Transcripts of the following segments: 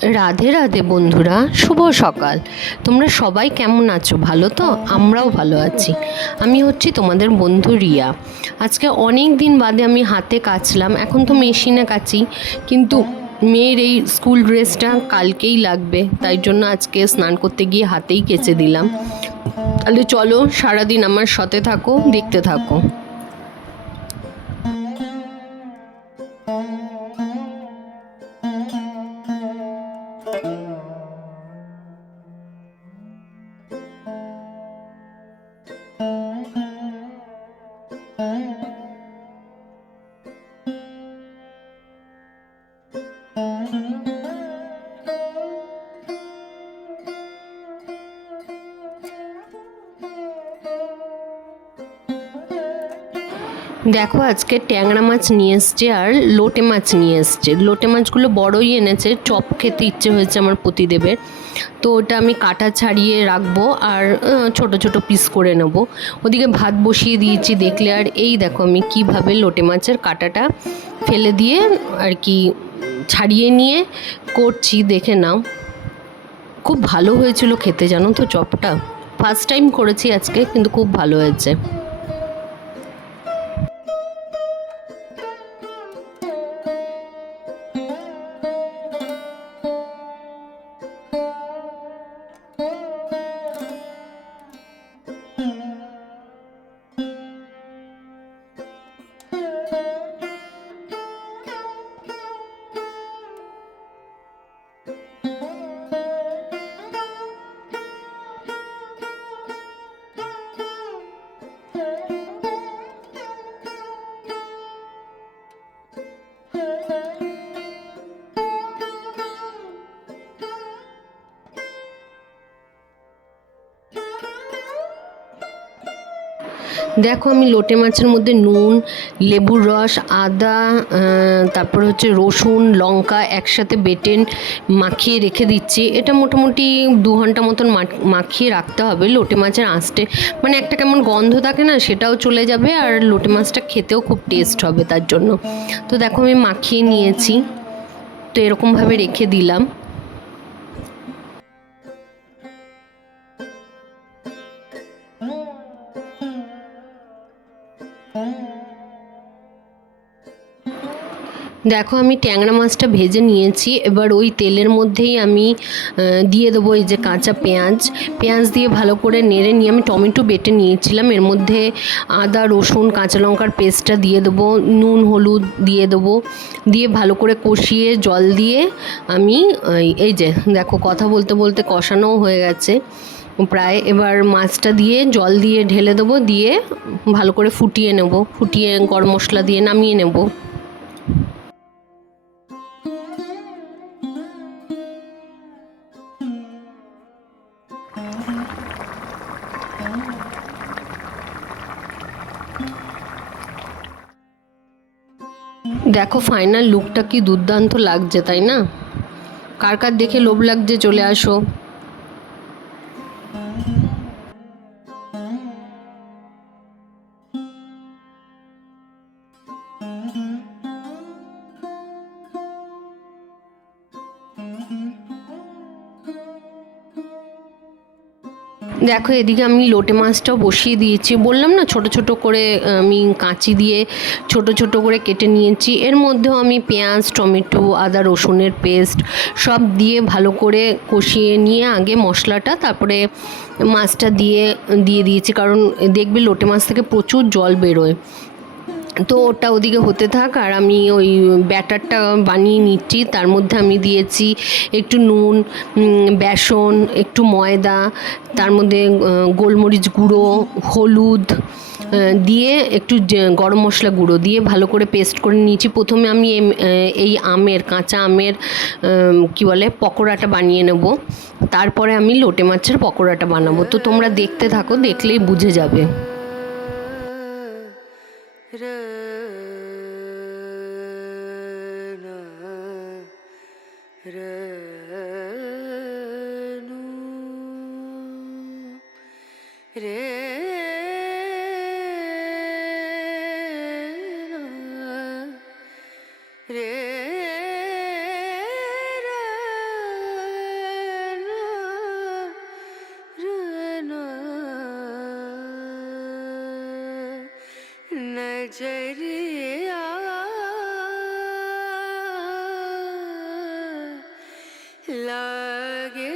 রাধে রাধে বন্ধুরা, শুভ সকাল। তোমরা সবাই কেমন আছো? ভালো তো? আমরাও ভালো আছি। আমি হচ্ছি তোমাদের বন্ধু রিয়া। আজকে অনেক দিন বাদে আমি হাতে কাচলাম। এখন তো মেশিনে কাচি, কিন্তু মেয়ের এই স্কুল ড্রেসটা কালকেই লাগবে, তাই জন্য আজকে স্নান করতে গিয়ে হাতেই কেচে দিলাম। তাহলে চলো সারাদিন আমার সাথে থাকো, দেখতে থাকো। দেখো, আজকে ট্যাংরা মাছ নিয়ে এসছে আর লোটে মাছ নিয়ে এসছে। লোটে মাছগুলো বড়ই এনেছে, চপ খেতে ইচ্ছে হয়েছে আমার পতিদেবের। তো ওটা আমি কাটা ছাড়িয়ে রাখবো আর ছোট ছোট পিস করে নেব। ওদিকে ভাত বসিয়ে দিয়েছি দেখলে। আর এই দেখো আমি কিভাবে লোটে মাছের কাটাটা ফেলে দিয়ে আর কি ছাড়িয়ে নিয়ে করছি, দেখে নাও। খুব ভালো হয়েছিল খেতে, জানো তো চপটা। ফার্স্ট টাইম করেছি আজকে, কিন্তু খুব ভালো হয়েছে। দেখো, আমি লোটে মাছের মধ্যে নুন, লেবুর রস, আদা, তারপর হচ্ছে রসুন, লঙ্কা একসাথে বেটে মাখিয়ে রেখে দিচ্ছি। এটা মোটামুটি 2 ঘন্টা মতন মাখিয়ে রাখতে হবে। লোটে মাছের আঁশটে মানে একটা কেমন গন্ধ থাকে না, সেটাও চলে যাবে, আর লোটে মাছটা খেতেও খুব টেস্ট হবে তার জন্য। তো দেখো আমি মাখিয়ে নিয়েছি, তো এরকমভাবে রেখে দিলাম। দেখো, আমি ট্যাংরা মাছটা ভেজে নিয়েছি। এবার ওই তেলের মধ্যেই আমি দিয়ে দেবো এই যে কাঁচা পেঁয়াজ। পেঁয়াজ দিয়ে ভালো করে নেড়ে নিয়ে আমি টমেটো বেটে নিয়েছিলাম, এর মধ্যে আদা রসুন কাঁচা লঙ্কার পেস্টটা দিয়ে দেবো, নুন হলুদ দিয়ে দেবো, দিয়ে ভালো করে কষিয়ে জল দিয়ে আমি এই যে দেখো কথা বলতে বলতে কষানোও হয়ে গেছে প্রায়। এবার মাছটা দিয়ে জল দিয়ে ঢেলে দেবো, দিয়ে ভালো করে ফুটিয়ে নেব, ফুটিয়ে গরম মশলা দিয়ে নামিয়ে নেব। দেখো ফাইনাল লুকটা কি দুর্দান্ত লাগছে, তাই না? কার কার দেখে লোভ লাগছে চলে আসো। দেখো এদিকে আমি লোটে মাছটাও বসিয়ে দিয়েছি, বললাম না ছোট ছোট করে আমি কাঁচি দিয়ে ছোট ছোট করে কেটে নিয়েছি। এর মধ্যেও আমি পেঁয়াজ টমেটো আদা রসুনের পেস্ট সব দিয়ে ভালো করে কষিয়ে নিয়ে আগে মশলাটা, তারপরে মাছটা দিয়ে দিয়ে দিয়েছি, কারণ দেখবে লোটে মাছ থেকে প্রচুর জল বেরোয়। তো ওটা ওদিকে হতে থাক, আর আমি ওই ব্যাটারটা বানিয়ে নিচ্ছি। তার মধ্যে আমি দিয়েছি একটু নুন, বেসন, একটু ময়দা, তার মধ্যে গোলমরিচ গুঁড়ো, হলুদ দিয়ে একটু গরম মশলা গুঁড়ো দিয়ে ভালো করে পেস্ট করে নিয়েছি। প্রথমে আমি এই আমের কাঁচা আমের কি বলে পকোড়াটা বানিয়ে নেব, তারপরে আমি লোটে মাছের পকোড়াটা বানাবো। তো তোমরা দেখতে থাকো, দেখলেই বুঝে যাবে। नजरिया लागे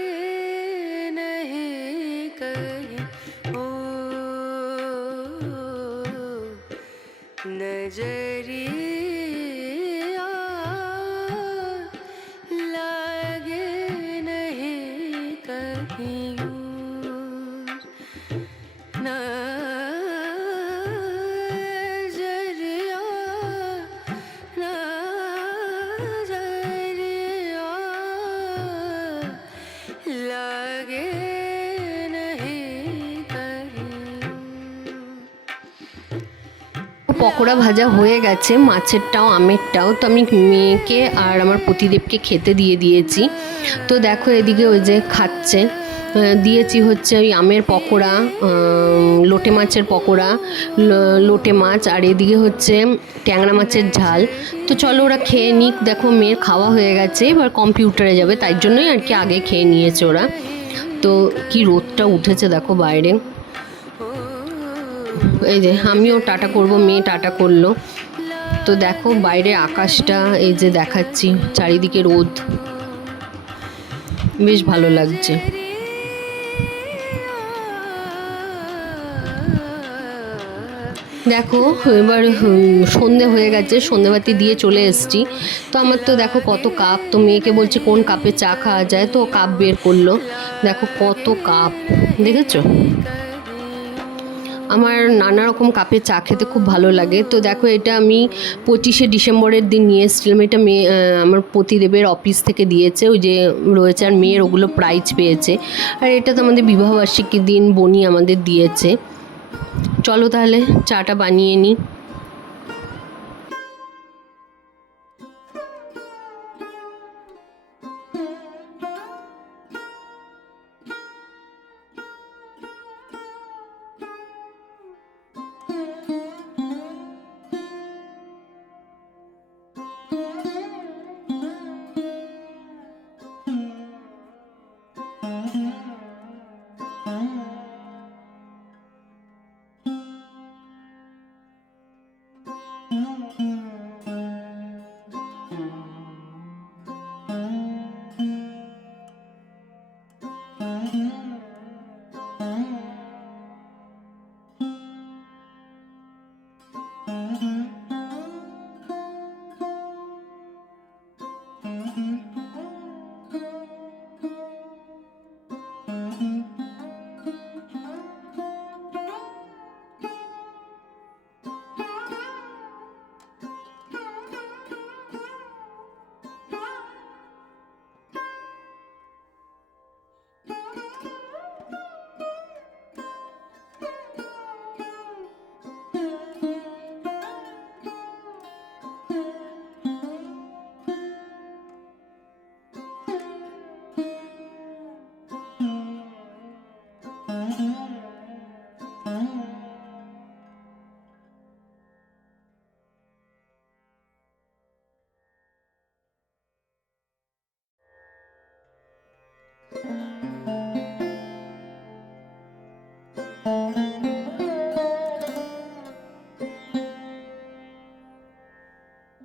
नहीं कहीं ओ नजरिया लागे नहीं कहीं नजरिया नजरिया लागे नहीं कहीं। পকোড়া ভাজা হয়ে গেছে, মাছেরটাও আমেরটাও। তো আমি মেয়েকে আর আমার পতিদেবকে খেতে দিয়ে দিয়েছি। তো দেখো এদিকে ওই যে খাচ্ছে, দিয়েছি হচ্ছে ওই আমের পকোড়া, লোটে মাছের পকোড়া, লোটে মাছ, আর এদিকে হচ্ছে ট্যাংরা মাছের ঝাল। তো চলো ওরা খেয়ে নিক। দেখো মেয়ের খাওয়া হয়ে গেছে, এবার কম্পিউটারে যাবে, তাই জন্যই আর কি আগে খেয়ে নিয়েছে ওরা। তো কি রোদটা উঠেছে দেখো বাইরে। এই যে আমিও টাটা করব, মেয়ে টাটা করলো। তো দেখো বাইরে আকাশটা এই যে দেখাচ্ছি, চারিদিকে রোদ, বেশ ভালো লাগছে। দেখো এবার সন্ধে হয়ে গেছে, সন্ধেবাতি দিয়ে চলে এসেছি। তো আমার তো দেখো কত কাপ, তো মেয়েকে বলছে কোন কাপে চা খাওয়া যায়, তো কাপ বের করলো। দেখো কত কাপ, দেখেছো? আমার নানা রকম কাপে চা খেতে খুব ভালো লাগে। তো দেখো এটা আমি 25শে ডিসেম্বরের দিন নিয়ে এসেছিলাম। এটা মেয়ে আমার পতিদেবের অফিস থেকে দিয়েছে, ওই যে রয়েছে, আর মেয়ের ওগুলো প্রাইজ পেয়েছে। আর এটা তো আমাদের বিবাহবার্ষিকীর দিন বনি আমাদের দিয়েছে। চলো তাহলে চাটা বানিয়ে নিই।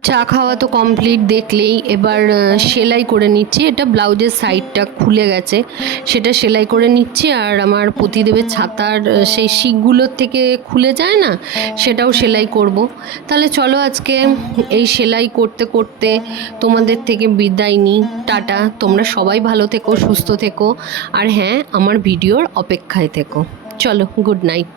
চা খাওয়া তো কমপ্লিট দেখলেই। এবার সেলাই করে নিচ্ছি, এটা ব্লাউজের সাইডটা খুলে গেছে, সেটা সেলাই করে নিচ্ছি। আর আমার পতিদেবের ছাতার সেই শিকগুলোর থেকে খুলে যায় না, সেটাও সেলাই করব। তাহলে চলো আজকে এই সেলাই করতে করতে তোমাদের থেকে বিদায় নিই। টাটা, তোমরা সবাই ভালো থেকো, সুস্থ থেকো, আর হ্যাঁ আমার ভিডিওর অপেক্ষায় থেকো। চলো, গুড নাইট।